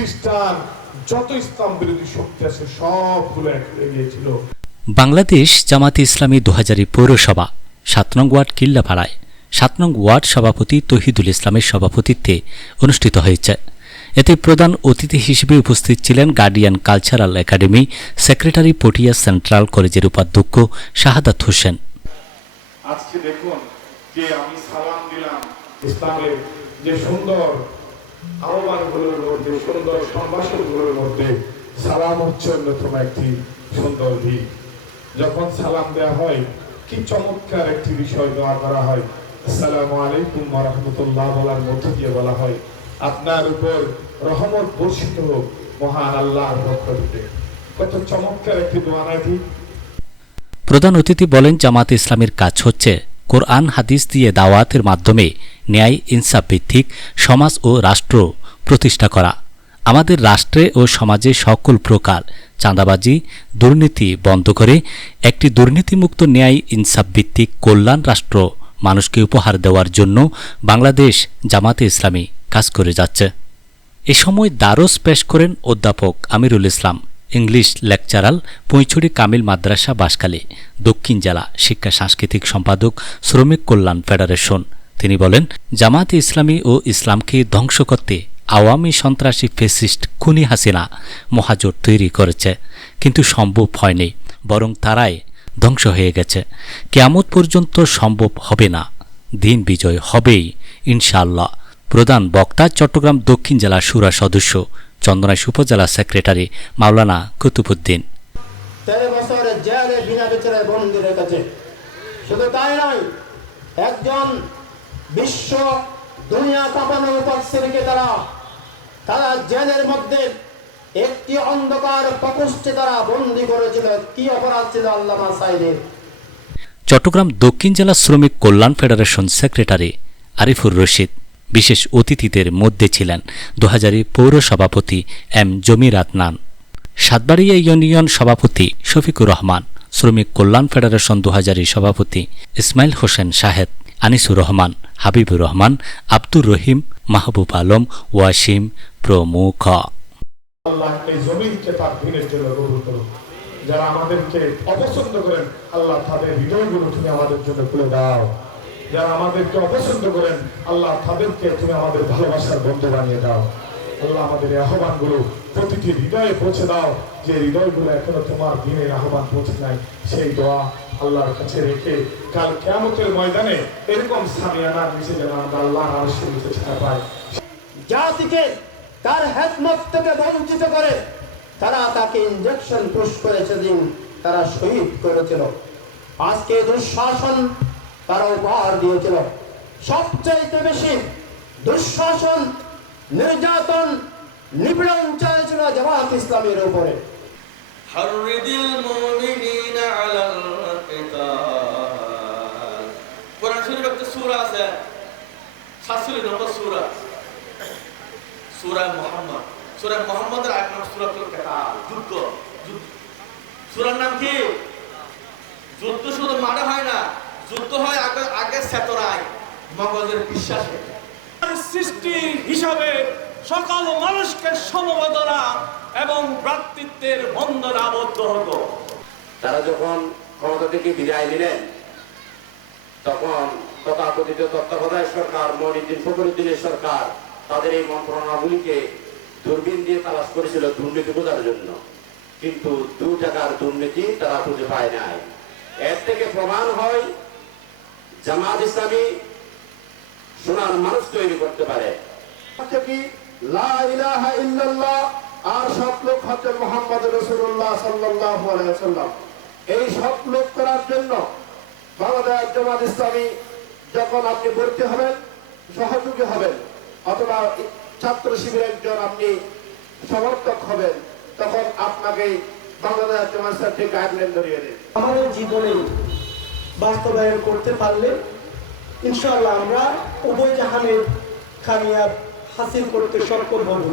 খ্রিস্টান যত ইসলাম বিরোধী শক্তি আছে সবগুলো এক হয়ে গিয়েছিল। বাংলাদেশ জামাতে ইসলামী দু পৌরসভা সাত নং ওয়ার্ড কিল্লাপাড়ায় সাত নং ওয়ার্ড সভাপতি তহিদুল ইসলামের সভাপতিত্বে অনুষ্ঠিত হয়েছে। এতে প্রধান অতিথি হিসেবে উপস্থিত ছিলেন guardian cultural academy secretary Patiya central কলেজের উপাধ্যক্ষ শাহাদাত হোসেন। আজকে দেখুন যে আমি সালাম দিলাম ইসলামের যে সুন্দর আহ্বানগুলোর মধ্যে, সুন্দর সম্ভাষণগুলোর মধ্যে সালাম হচ্ছে অন্যতম একটি সুন্দর দিক যখন সালাম দেওয়া হয়, কি চমৎকার একটি বিষয় দোয়া করা হয়। আসসালামু আলাইকুম রাহমাতুল্লাহ বলার মধ্য দিয়ে বলা হয়, আপনার উপর রহমত বর্ষিত হোক, মহান আল্লাহর পক্ষ থেকে। কত চমৎকার একটি দোয়া নাকি প্রধান অতিথি বলেন, জামাতে ইসলামের কাজ হচ্ছে। কোরআন, হাদিস দিয়ে দাওয়াতের মাধ্যমে ন্যায়, ইনসাফ ভিত্তিক সমাজ ও রাষ্ট্র প্রতিষ্ঠা করা। আমাদের রাষ্ট্রে ও সমাজে সকল প্রকার চাঁদাবাজি, দুর্নীতি বন্ধ করে একটি দুর্নীতিমুক্ত ন্যায়, ইনসাফ ভিত্তিক কল্যাণ রাষ্ট্র মানুষকে উপহার দেওয়ার জন্য বাংলাদেশ জামাতে ইসলামী কাজ করে যাচ্ছে। এ সময় দ্বারস পেশ করেন অধ্যাপক আমিরুল ইসলাম। ইংলিশ লেকচারাল পঁয়ছড়ি কামিল মাদ্রাসা বাসকালী, দক্ষিণ জেলা শিক্ষা সাংস্কৃতিক সম্পাদক শ্রমিক কল্যাণ ফেডারেশন। তিনি বলেন জামাতে ইসলামী ও ইসলামকে ধ্বংস করতে আওয়ামী সন্ত্রাসী ফেসিস্ট খুনি হাসিনা মহাজোট তৈরি করেছে, কিন্তু সম্ভব হয়নি, বরং তারাই ধ্বংস হয়ে গেছে। কেয়ামত পর্যন্ত সম্ভব হবে না, দিন বিজয় হবেই, ইনশাআল্লাহ। প্রধান বক্তা চট্টগ্রাম দক্ষিণ জেলা সুরা সদস্য চন্দনাইশ উপজেলা সেক্রেটারি মাওলানা কুতুবুদ্দিন তেরো বছর জেলে বিনা বিচারে বন্দি রেখেছে শুধু তাই নয় একজন বিশ্ব দুনিয়া কাঁপানোর উপস্থিতিকে তারা তারা জেলের মধ্যে একটি অন্ধকার প্রকোষ্ঠে তারা বন্দি করেছিল। কি অপরাধ ছিল আল্লামা সাইদের? চট্টগ্রাম দক্ষিণ জেলা শ্রমিক কল্যাণ ফেডারেশন সেক্রেটারি আরিফুর রশিদ। বিশেষ অতিথিদের মধ্যে ছিলেন দুহাজারি পৌর সভাপতি এম জমির আদনান। সাতবাড়িয়া ইউনিয়ন সভাপতি শফিকুর রহমান, শ্রমিক কল্যাণ ফেডারেশন দুহাজারি সভাপতি ইসমাইল হোসেন শাহেদ, আনিসুর রহমান, হাবিবুর রহমান, আব্দুর রহিম, মাহবুব আলম, ওয়াসিম প্রমুখ। যারা আমাদেরকে অপছন্দ করেন, আল্লাহ তাদের হৃদয়গুলো তুমি আমাদের জন্য খুলে দাও। যারা আমাদেরকে অপছন্দ করেন, আল্লাহ তাদেরকে তুমি আমাদের ভালোবাসার বন্ধু বানিয়ে দাও। আল্লাহ আমাদের আহ্বানগুলো প্রতিটি হৃদয়ে পৌঁছে দাও, যে হৃদয়গুলো এখনও তোমার দিনের আহ্বান পৌঁছে নাই, সেই দোয়া আল্লাহর কাছে রেখে কাল কেমতের ময়দানে এরকম সামিয়ানার নিচে যেন আমরা আল্লাহর আরশের নিচে ছাড়া পাই জাতিকে তার হেদমত থেকে বঞ্চিত করে, তারা তাকে ইঞ্জেকশন পুশ করেছে দিন তারা শহীদ করেছিল। আজকে দুঃশাসন তারা উপহার দিয়েছিল। সবচাইতে বেশি দুঃশাসন, নির্যাতন, নিপীড়ন চাইছিল জামাত ইসলামের উপরে। আছে। 47 নম্বর যুদ্ধ নাম কি? যুদ্ধ শুধু মারা হয় না যুদ্ধ হয় আগে আগে চেতনায় মগজের বিশ্বাসে। সৃষ্টি হিসাবে সকল মানুষকে সমবেদনা এবং ভ্রাতৃত্বের বন্ধনে আবদ্ধ হতো। তারা যখন ক্ষমতা থেকে বিদায় নিলেন তখন তথাকথিত তত্ত্বাবধায়ক সরকার মনিদ্দিন ফখরুদ্দিনের সরকার তাদের এই মন্ত্রণাগুলিকে দূরবীন দিয়ে তালাশ করেছিল দুর্নীতি বোঝার জন্য। কিন্তু দু টাকার দুর্নীতি তারা খুঁজে পায় নাই। এর থেকে প্রমাণ হয় জামাত ইসলামী সোনার মানুষ তৈরি করতে পারে। কি? লা ইলাহা ইল্লাল্লাহ আর সব লোক হচ্ছে মোহাম্মদ রসুল্লাহ সাল্লাল্লাহু আলাইহি এই সব লোক করার জন্য বাংলাদেশ জামাত ইসলামী যখন আপনি ভর্তি হবেন সহযোগী হবেন অথবা ছাত্র শিবিরের একজন আপনি সমর্থক হবেন তখন আপনাকে বাংলাদেশ জামাত ইসলামী গাইডলাইন ধরিয়ে দেবে। আমাদের জীবনে বাস্তবায়ন করতে পারলে ইনশাল্লাহ আমরা উভয় জাহানের কামিয়াব হাসিল করতে সক্ষম হব।